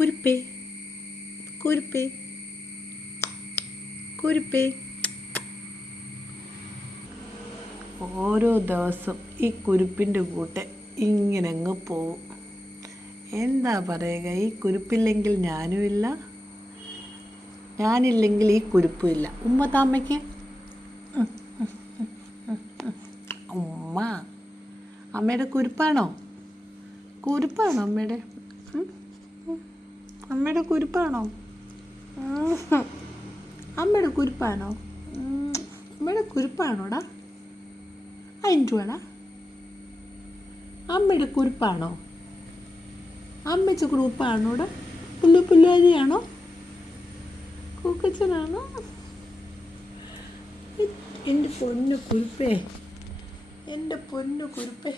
കുരുപ്പേ കുരുപ്പേ കുരുപ്പേ. ഓരോ ദിവസം ഈ കുരുപ്പിന്റെ കൂട്ട് ഇങ്ങനെ അങ്ങ് പോവും. എന്താ പറയുക ഈ കുരുപ്പില്ലെങ്കിൽ ഞാനുമില്ല ഞാനില്ലെങ്കിൽ ഈ കുരുപ്പും ഇല്ല. ഉമ്മ താമ്മയ്ക്ക് ഉമ്മ. അമ്മയുടെ കുരുപ്പാണോ? കുരുപ്പാണോ അമ്മയുടെ. അമ്മയുടെ കുരുപ്പാണോ. അമ്മയുടെ കുരുപ്പാണോ. അമ്മയുടെ കുരുപ്പാണോടാ? അഞ്ചുവാടാ അമ്മയുടെ കുരുപ്പാണോ? അമ്മച്ച കുറുപ്പാണോടാ പുല്ലു പുല്ലുവാരിയാണോ കൂക്കച്ചനാണോ? എന്റെ പൊന്നു കുരുപ്പേ എന്റെ പൊന്നു കുരുപ്പേ.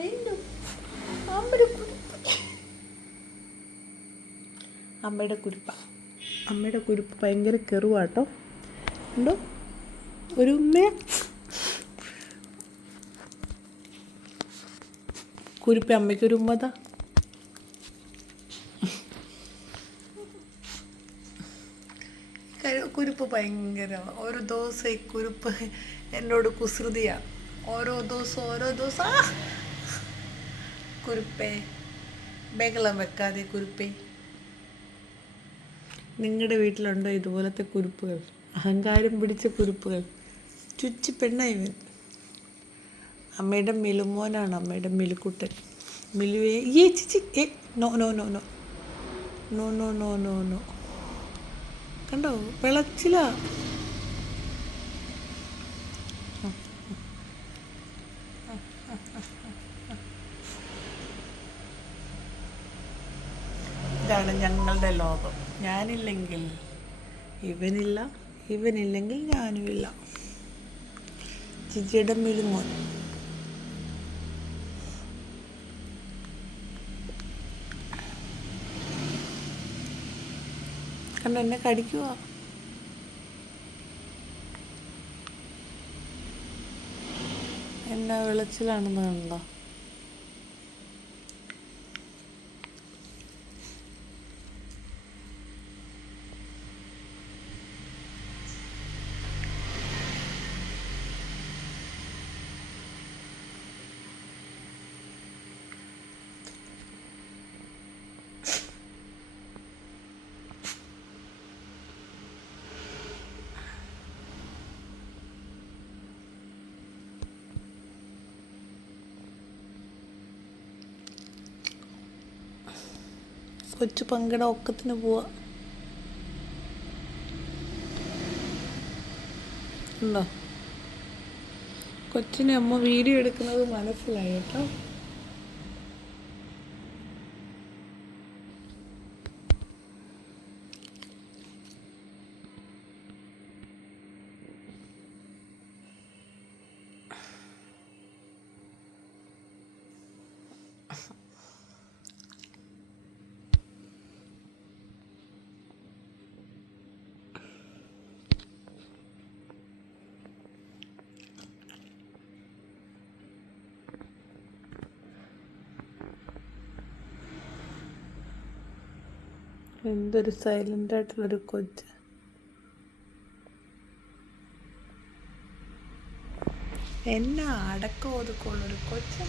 എന്റെ അമ്മയുടെ കുരുപ്പ് അമ്മയുടെ കുരുപ്പ. അമ്മയുടെ കുരുപ്പ് ഭയങ്കര കെറുവാട്ടോ. ഉണ്ടോ ഒരു ഉമ്മ. കുരുപ്പ് അമ്മയ്ക്കൊരു ഉമ്മതാ. കരു- കുരുപ്പ് ഭയങ്കര. ഓരോ ദിവസം ഈ കുരുപ്പ് എന്നോട് കുസൃതിയാണ് ഓരോ ദിവസം ഓരോ ദിവസം! കുരുപ്പേ ബഹളം വെക്കാതെ കുരുപ്പേ. നിങ്ങളുടെ വീട്ടിലുണ്ടോ ഇതുപോലത്തെ കുരുപ്പുകൾ? അഹങ്കാരം പിടിച്ച കുരുപ്പുകൾ. ചുച്ചി പെണ്ണ ഇവൻ. അമ്മയുടെ മിലുമോനാണ് അമ്മയുടെ മിലുക്കുട്ടൻ. മിലുവേ ഏ ചിച്ചി ഏ no no no no. No no no no no. കണ്ടോ? വിളച്ചില. ഇതാണ് ഞങ്ങളുടെ ലോകം. ഞാനില്ലെങ്കിൽ ഇവനില്ല ഇവനില്ലെങ്കിൽ ഞാനുമില്ല. ചിജിയുടെ മിഴുമോൻ. കണ്ടോ എന്നെ കടിക്കുക എന്നാ വിളച്ചിലാണെന്ന് കണ്ടോ? കൊച്ചു പങ്കട ഒക്കത്തിന് പോവാ. ഉണ്ടോ? കൊച്ചിനെ അമ്മ വീഡിയോ എടുക്കുന്നത് മനസ്സിലായി കേട്ടോ. എന്തൊരു സൈലന്റ് ആയിട്ടുള്ളൊരു കൊച്ച്. എന്നാ അടക്കം ഒതുക്കുള്ളൊരു കൊച്ച്.